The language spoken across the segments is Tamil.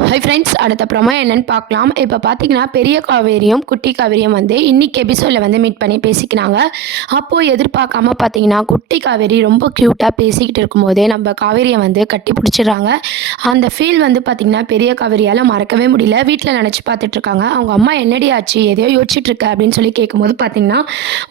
ஹை ஃப்ரெண்ட்ஸ் அடுத்த ப்ரோமோ என்னென்னு பார்க்கலாம். இப்போ பார்த்தீங்கன்னா பெரிய காவேரியும் குட்டி காவேரியும் வந்து இன்றைக்கி எபிசோடில் வந்து மீட் பண்ணி பேசிக்கினாங்க. அப்போது எதிர்பார்க்காம பார்த்தீங்கன்னா குட்டி காவேரி ரொம்ப க்யூட்டாக பேசிக்கிட்டு இருக்கும்போதே நம்ம காவேரியை வந்து கட்டி பிடிச்சிடுறாங்க. அந்த ஃபீல் வந்து பார்த்திங்கன்னா பெரிய காவேரியால் மறக்கவே முடியல. வீட்டில் நினச்சி பார்த்துட்ருக்காங்க அவங்க அம்மா என்னடி ஆச்சு? எதையோ யோசிச்சுட்ருக்க? அப்படின்னு சொல்லி கேட்கும்போது பார்த்திங்கன்னா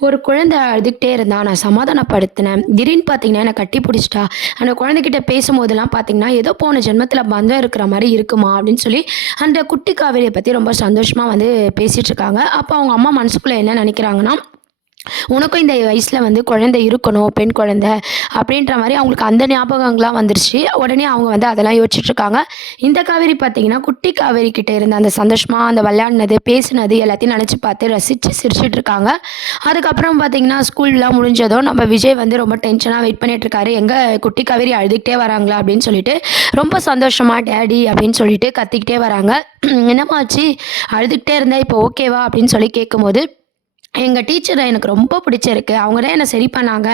ஒரு குழந்தை அழுதுகிட்டே இருந்தா நான் சமாதானப்படுத்தினேன். திடீர்னு பார்த்தீங்கன்னா என்னை கட்டி பிடிச்சிட்டா? அந்த குழந்தைகிட்ட பேசும்போதெல்லாம் பார்த்தீங்கன்னா ஏதோ போன ஜென்மத்தில் பந்தம் இருக்கிற மாதிரி இருக்குமா? அப்படின்னு சொல்லி அந்த குட்டி காவேரியை பற்றி ரொம்ப சந்தோஷமாக வந்து பேசிகிட்டு இருக்காங்க. அப்போ அவங்க அம்மா மனசுக்குள்ளே என்ன நினைக்கிறாங்கன்னா உனக்கும் இந்த வயசில் வந்து குழந்தை இருக்கணும் பெண் குழந்தை அப்படின்ற மாதிரி அவங்களுக்கு அந்த ஞாபகங்கள்லாம் வந்துருச்சு. உடனே அவங்க வந்து அதெல்லாம் யோசிச்சுட்ருக்காங்க. இந்த காவேரி பார்த்தீங்கன்னா குட்டி காவேரி கிட்டே இருந்த அந்த சந்தோஷமாக அந்த விளையாடினது பேசினது எல்லாத்தையும் நினச்சி பார்த்து ரசித்து சிரிச்சிட்டு இருக்காங்க அதுக்கப்புறம் பார்த்தீங்கன்னா ஸ்கூல்லாம் முடிஞ்சதும் நம்ம விஜய் வந்து ரொம்ப டென்ஷனாக வெயிட் பண்ணிகிட்ருக்காரு எங்கே குட்டி காவேரி அழுதுகிட்டே வராங்களா அப்படின்னு சொல்லிட்டு ரொம்ப சந்தோஷமாக டேடி அப்படின்னு சொல்லிட்டு கத்திக்கிட்டே வராங்க. என்னமாச்சு அழுதுகிட்டே இருந்தால் இப்போ ஓகேவா அப்படின்னு சொல்லி கேட்கும்போது எங்கள் டீச்சரை எனக்கு ரொம்ப பிடிச்சிருக்கு. அவங்க தான் என்னை சரி பண்ணாங்க.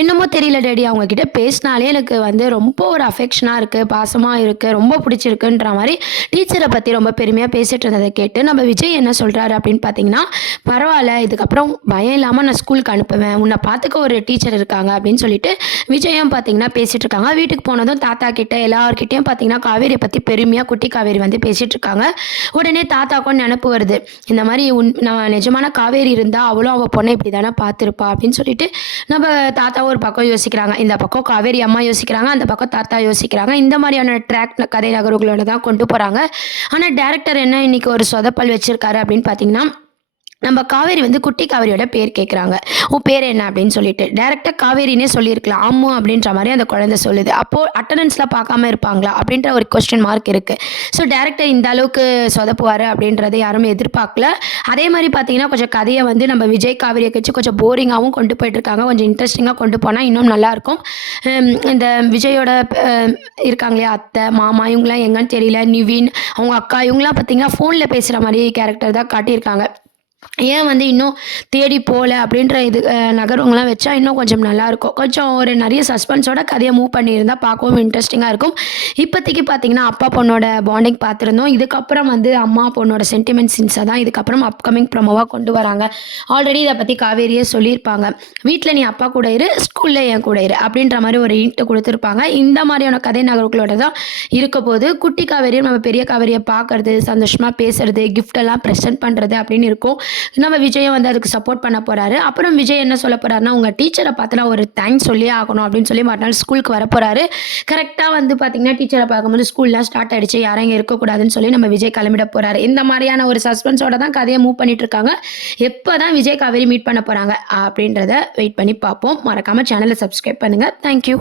என்னமோ தெரியல டேடி அவங்கக்கிட்ட பேசினாலே எனக்கு வந்து ரொம்ப ஒரு அஃபெக்ஷனாக இருக்குது பாசமாக இருக்குது ரொம்ப பிடிச்சிருக்குன்ற மாதிரி டீச்சரை பற்றி ரொம்ப பெருமையாக பேசிகிட்டு இருந்ததை கேட்டு நம்ம விஜய் என்ன சொல்கிறாரு அப்படின்னு பார்த்தீங்கன்னா பரவாயில்ல இதுக்கப்புறம் பயம் இல்லாமல் நான் ஸ்கூலுக்கு அனுப்புவேன். உன்னை பார்த்துக்க ஒரு டீச்சர் இருக்காங்க. அப்படின்னு சொல்லிட்டு விஜயம் பார்த்தீங்கன்னா பேசிகிட்டு இருக்காங்க. வீட்டுக்கு போனதும் தாத்தா கிட்டே எல்லார்கிட்டையும் பார்த்தீங்கன்னா காவேரியை பற்றி பெருமையாக குட்டி காவேரி வந்து பேசிகிட்டு இருக்காங்க. உடனே தாத்தாக்கும் நினப்பு வருது. இந்த மாதிரி உன் நான் நிஜமான காவேரி இருந்தால் அவளும் அவள் பொண்ணை இப்படி தானே பார்த்துருப்பா அப்படின்னு சொல்லிட்டு நம்ம தாத்தா ஒரு பக்கம் யோசிக்கிறாங்க. இந்த பக்கம் காவேரி அம்மா யோசிக்கிறாங்க அந்த பக்கம் தாத்தா யோசிக்கிறாங்க. இந்த மாதிரியான ட்ராக் கதை நகர்வுகளோட தான் கொண்டு போகிறாங்க ஆனால் டேரக்டர் என்ன இன்னைக்கு ஒரு சொதப்பல் வச்சிருக்காரு அப்படின்னு பார்த்தீங்கன்னா நம்ம காவேரி வந்து குட்டி காவேரியோட பேர் கேட்குறாங்க உன் பேர் என்ன அப்படின்னு சொல்லிட்டு. டேரெக்டாக காவேரினே சொல்லியிருக்கலாம். ஆமாம் அப்படின்ற மாதிரி அந்த குழந்தை சொல்லுது. அப்போது அட்டண்டன்ஸ்லாம் பார்க்காம இருப்பாங்களா? அப்படின்ற ஒரு கொஸ்டின் மார்க் இருக்குது ஸோ டேரெக்டாக இந்த அளவுக்கு சொதப்புவார் அப்படின்றத யாரும் எதிர்பார்க்கல. அதே மாதிரி பார்த்தீங்கன்னா கொஞ்சம் கதையை வந்து நம்ம விஜய் காவேரியை வச்சு கொஞ்சம் போரிங்காகவும் கொண்டு போயிட்டுருக்காங்க கொஞ்சம் இன்ட்ரெஸ்டிங்காக கொண்டு போனால் இன்னும் நல்லாயிருக்கும் இந்த விஜயோட இருக்காங்க இல்லையா அத்தை மாமா இவங்களாம் எங்கன்னு தெரியல. நிவின் அவங்க அக்கா இவங்களாம் பார்த்தீங்கன்னா ஃபோனில் பேசுகிற மாதிரி கேரக்டர் தான் காட்டியிருக்காங்க. ஏன் வந்து இன்னும் தேடி போகல அப்படின்ற இது நகரங்கள்லாம் வச்சா இன்னும் கொஞ்சம் நல்லாயிருக்கும். கொஞ்சம் ஒரு நிறைய சஸ்பென்ஸோட கதையை மூவ் பண்ணியிருந்தால் பார்க்கவும் இன்ட்ரெஸ்டிங்காக இருக்கும். இப்போதைக்கு பார்த்தீங்கன்னா அப்பா பொண்ணோட பாண்டிங் பார்த்துருந்தோம். இதுக்கப்புறம் வந்து அம்மா பொண்ணோட சென்டிமெண்ட் சீன்ஸை தான் இதுக்கப்புறம் அப்கமிங் ப்ரமோவாக கொண்டு வராங்க. ஆல்ரெடி இதை பற்றி காவேரியே சொல்லியிருப்பாங்க. வீட்டில் நீ அப்பா கூட இரு ஸ்கூலில் என் கூட இரு அப்படின்ற மாதிரி ஒரு இன்ட்டு கொடுத்துருப்பாங்க. இந்த மாதிரியான கதை நகர்களோட தான் இருக்க போது குட்டி காவேரியும் நம்ம பெரிய காவேரியை பார்க்கறது சந்தோஷமாக பேசுறது கிஃப்டெல்லாம் ப்ரெசென்ட் பண்ணுறது அப்படின்னு இருக்கும். நம்ம விஜயம் வந்து அதுக்கு சப்போர்ட் பண்ண போகிறாரு அப்புறம் விஜய் என்ன சொல்ல போகிறாருன்னா உங்கள் டீச்சரை பார்த்து நான் ஒரு தேங்க்ஸ் சொல்லியே ஆகணும் அப்படின்னு சொல்லி மறுநாள் ஸ்கூலுக்கு வர போகிறாரு கரெக்டாக வந்து பார்த்தீங்கன்னா டீச்சரை பார்க்கும்போது ஸ்கூல்லாம் ஸ்டார்ட் ஆகிடுச்சு யாரும் இங்கே இருக்கக்கூடாதுன்னு சொல்லி நம்ம விஜய் கிளம்பிட போகிறாரு இந்த மாதிரியான ஒரு சஸ்பென்ஸோட தான் கதையை மூவ் பண்ணிட்டு இருக்காங்க. எப்போ தான் விஜய் காவேரி மீட் பண்ண போகிறாங்க அப்படின்றத வெயிட் பண்ணி பார்ப்போம். மறக்காமல் சேனலை சப்ஸ்கிரைப் பண்ணுங்கள் தேங்க்யூ